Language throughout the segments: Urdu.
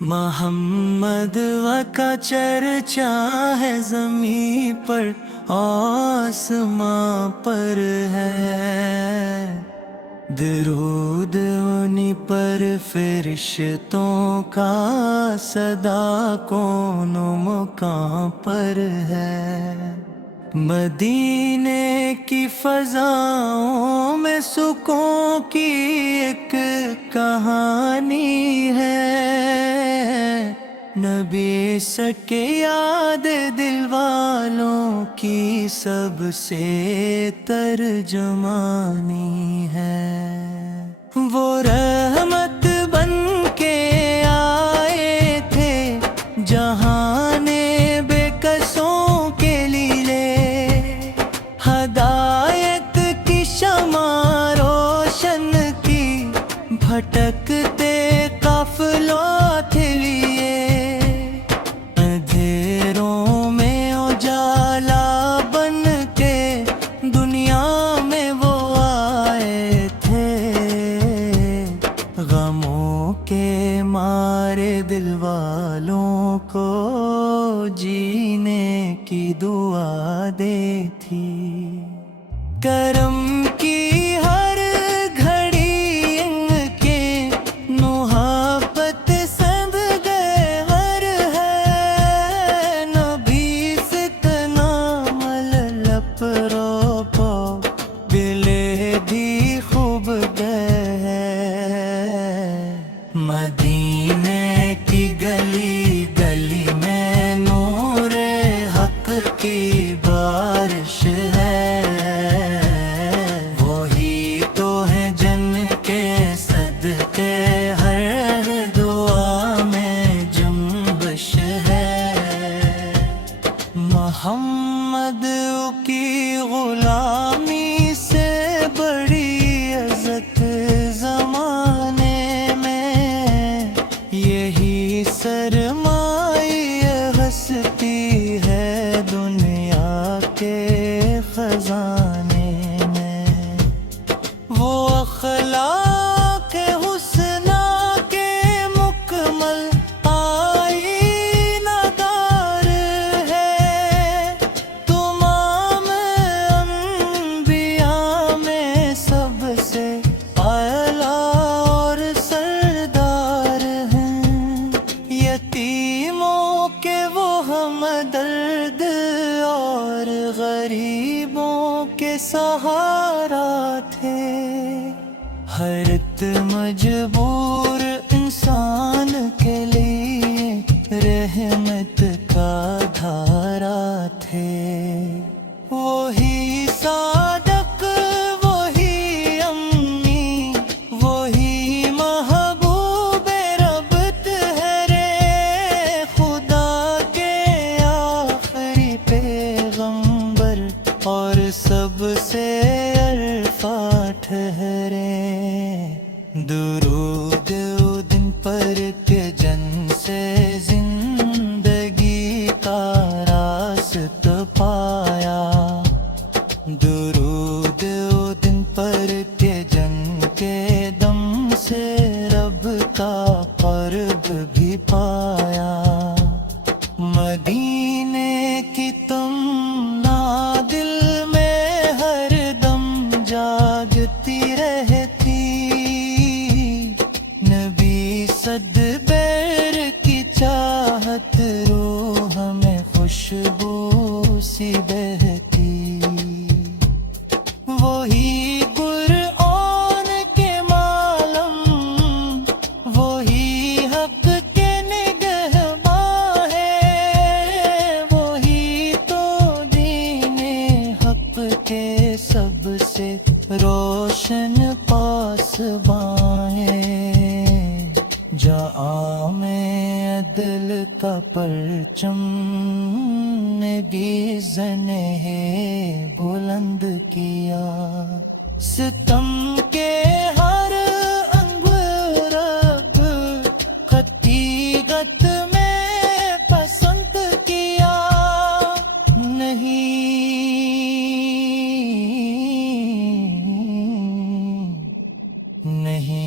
محمد کا چرچا ہے زمین پر آسماں پر ہے، درود انہی پر فرشتوں کا صدا کون و مکان پر ہے۔ مدینے کی فضاؤں میں سکون کی ایک کہانی ہے، نبی سکے یاد دل والوں کی سب سے ترجمانی ہے۔ وہ رحمت بن کے آئے تھے جہان بے کسوں کے لیے، ہدایت کی شمع روشن کی بھٹکتے قافلوں کے لیے، اندھیروں میں اجالا بن کے دنیا میں وہ آئے تھے، غموں کے مارے دل والوں کو جینے کی دعا دی تھی۔ کرم کی ہر گھڑی ان کے محبت سب گئے ہر ہے، نبی ستنا مللپ رو پو بلے بھی خوب گئے ہیں۔ مدینے کی گلی گلی میں نور حق کی بارش ہے، وہی تو ہے جن کے صدقے ہر دعا میں جنبش ہے۔ محمد کی غلامی سے بڑی عزت زمانے میں، یہی سرمایہ ہستی ہے دنیا کے خزانے میں۔ وہ اخلاق حسنہ کے مکمل آئینہ دار ہے، تمام انبیاء میں سب سے اعلیٰ اور سردار ہیں، یتیموں کے وہ ہمدرد اور غریبوں کے سہارا تھے، ہر ایک مجبور انسان کے لیے رحمت کا دھارا تھے۔ وہی صادق وہی امی وہی محبوب رب تہرے، خدا کے آخری پیغمبر اور سب سے عرفہ ٹھہرے۔ درود دن پر کہ جن سے زندگی کا راست پایا، درود دن پر کہ جن کے دم سے رب کا قرب بھی پایا۔ مدینے کی تمنا دل میں ہر دم جاگتی رہتی، نبی صد بیر کی چاہت روح میں خوشبو سی بہتی، وہی قرآن کے معلم وہی حق کے نگہباں ہے، وہی تو دین حق کے سب سے روشن پاسباں ہیں، جہاں میں عدل کا پرچم نے بھی زنہیں بلند کیا، ستم کے ہر انگ رب خطیغت میں پسند کیا، نہیں نہیں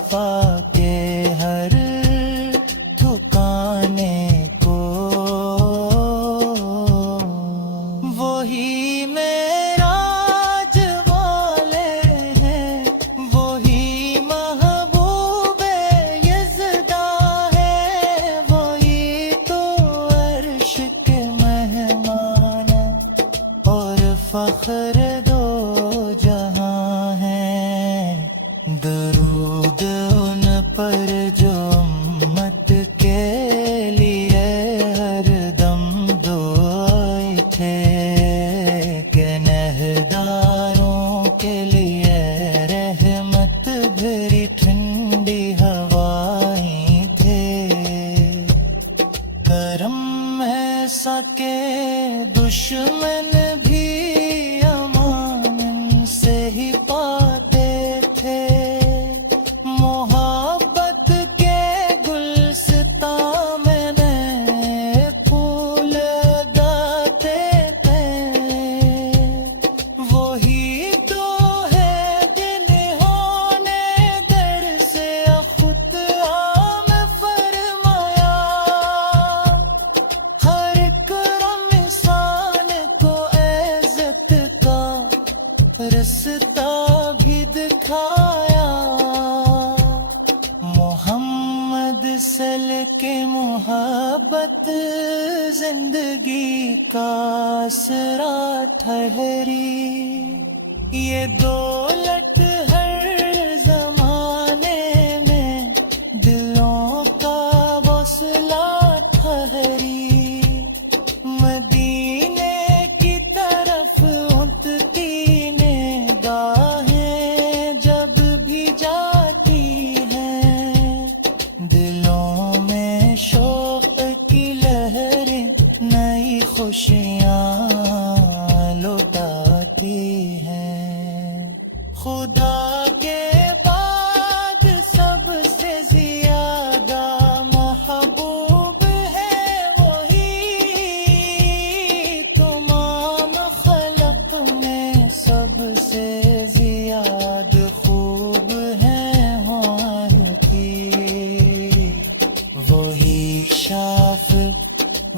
وفا کے ہر ٹھکانے کو، وہی معراج والے ہیں، وہی محبوب یزداں ہے، وہی تو عرش کے مہمان اور فخر دو جہاں ہیں۔ درود ان پر جو امت کے لیے ہر دم دعائے تھے، کہ نہداروں کے لیے رحمت بھری ٹھنڈی ہوائیں تھے۔ کرم ایسا کہ دشمن بھی امان ان سے ہی پاتے تھے، محبت کے گلستان میں نئے پھول گاتے تھے، وہی تو ہے جنہوں نے در سے خود عام فرمایا، ہر کرم انسان کو عزت کا رستہ بھی دکھایا۔ محمد صل کے محبت زندگی کا آسرا ٹھہری، یہ دولت ہر زمانے میں دلوں کا حوصلہ ٹھہری، مدینے کی طرف اٹھتی نگاہیں جب بھی جاتی ہیں، دلوں میں شوق کی لہریں نئی خوشیاں لوٹاتی ہیں۔ خدا کے بعد سب سے زیادہ محبوب ہے وہی، تمام خلق میں سب سے زیادہ خوب ہیں ہاں کی، وہی شاف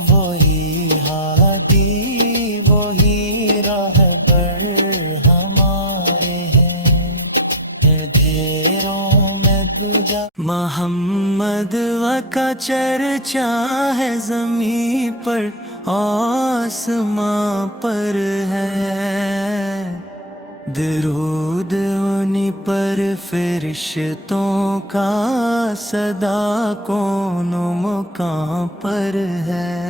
وہی ہادی وہی راہبر ہمارے ہیں، ڈھیروں میں دوجا محمد کا چرچا ہے، زمین پر آسماں پر ہے، درود انہی پر فرشتوں کا صدا کون و مکان پر ہے،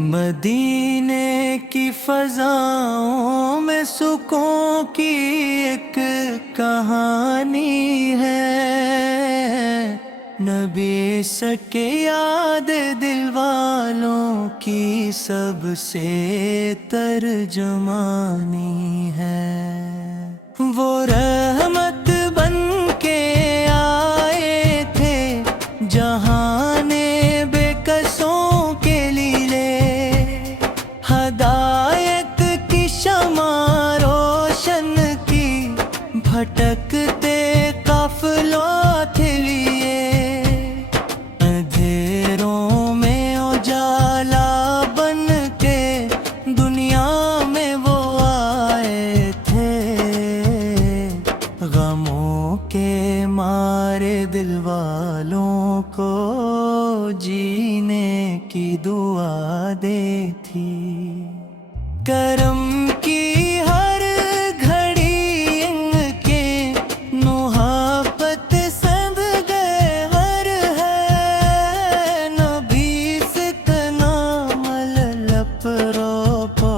مدینے کی فضاؤں میں سکون کی ایک کہانی ہے، نبی سکے یاد دل والوں کی سب سے ترجمانی ہے، وہ رحمت بن کے آئے تھے جہان بے کسوں کے لیے، ہدایت کی شمع روشن کی بھٹکتے قافلوں کے لیے، اندھیروں میں اجالا بن کے دنیا میں وہ آئے تھے، غموں کے مارے دل والوں کو جینے کی دعا دی تھی، کرم کی ہر گھڑی ان کے محبت سب گئے ہر ہے، نبی فتنا مللپ رو پو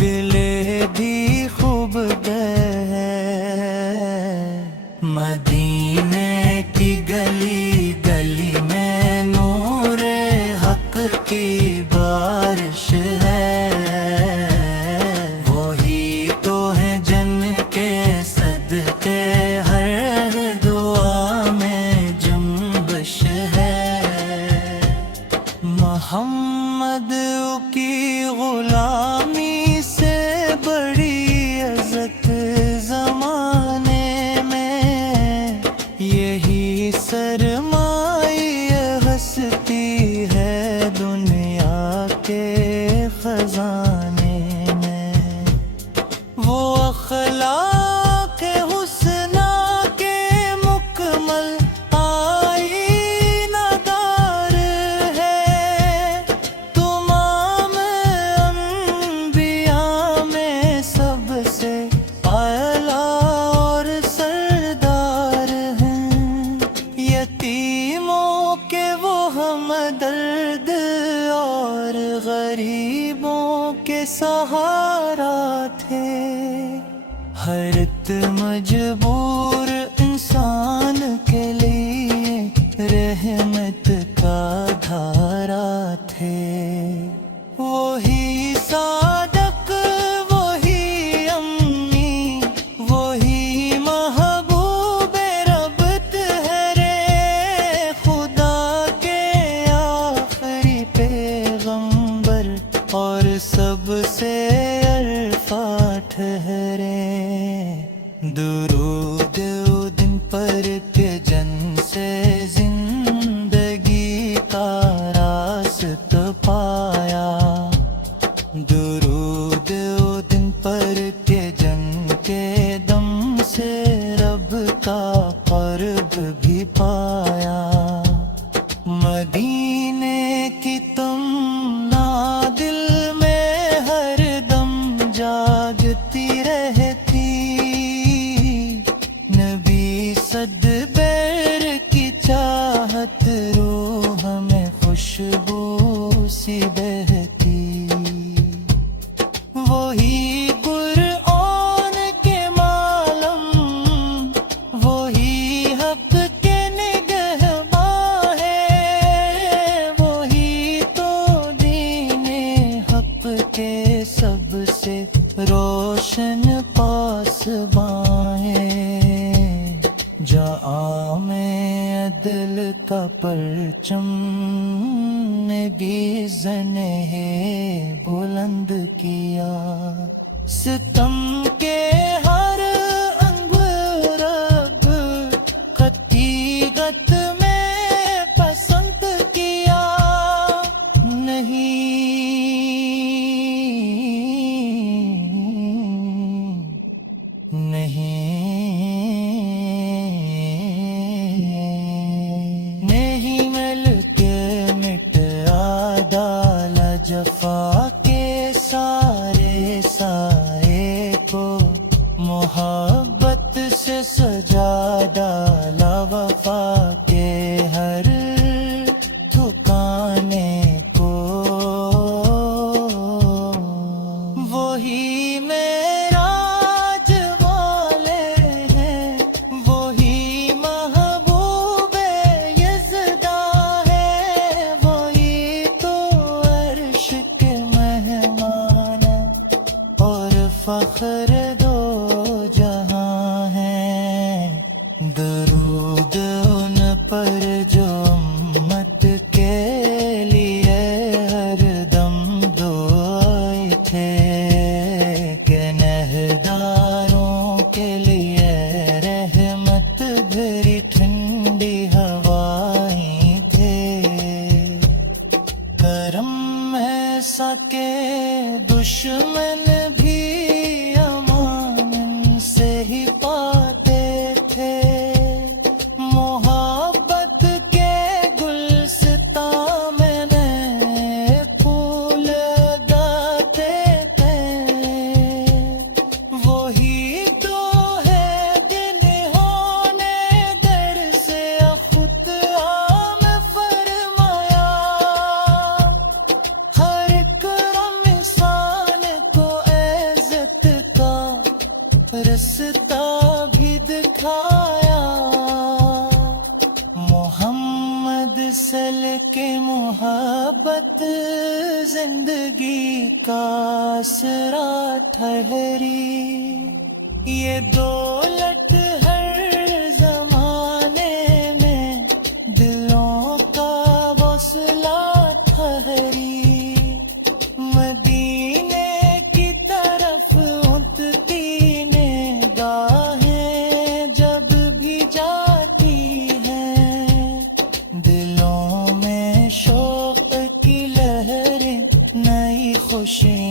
دلے بھی خوب گئے ہیں، مدینے کی گلی گلی میں نور حق کی بارش ہے، غریبوں کے سہارا تھے، ہر ایک مجبور انسان کے لیے رحمت کا دھارا تھے۔ وہی صادق، وہی امی، وہی محبوب رب تھے، خدا کے آخری پیغمبر اور سب سے عرفہ ٹھہرے۔ درود دن پر کے جن سے زندگی کا راستہ پایا، درود دن پر کے جن کے دم سے رب کا قرب بھی پایا۔ مدینے کی تمنا دل میں ہر دم جاگتی رہتی، نبی صد بیر کی چاہت روح میں خوشبو سی بہتی۔ وہی قرآن کے معلم، وہی حق کے نگہباں ہے، وہی تو دین حق کے سب سے روشن پاسباں ہے۔ جہاں میں عدل کا پرچم نے بھی زنہ بلند کیا، ستم کے ہر انگ رب قطیعت میں پسند کیا۔ نہیں مل کے مٹا ڈالا جفا کے سارے سائے کو، محبت سے سجا ڈالا وفا کے ہر ٹھکانے کو۔ وہی معراج والے ہیں، وہی محبوب یزداں ہے، وہی تو عرش کے مہمان اور فخر دو جہاں ہیں۔ درود ان پر جو امت کے لیے ہر دم دعائے تھے، کہ نہداروں کے لیے رحمت بھری ٹھنڈی ہوائیں تھے۔ کرم ایسا کہ دشمن بھی امان سے ہی پاتے تھے، محبت کے گلستان میں نئے پھول گاتے تھے۔ وہی تو ہے جنہوں نے در سے خود عام فرمایا، ہر کرم انسان کو عزت کا رستہ بھی دکھایا۔ محمد صل کے محبت زندگی کا آسرا ٹھہری، یہ دولت ہر زمانے میں دلوں کا حوصلہ ٹھہری۔ مدینے کی طرف اٹھتی نگاہیں جب بھی جاتی ہیں، دلوں میں شوق کی لہریں نئی خوشی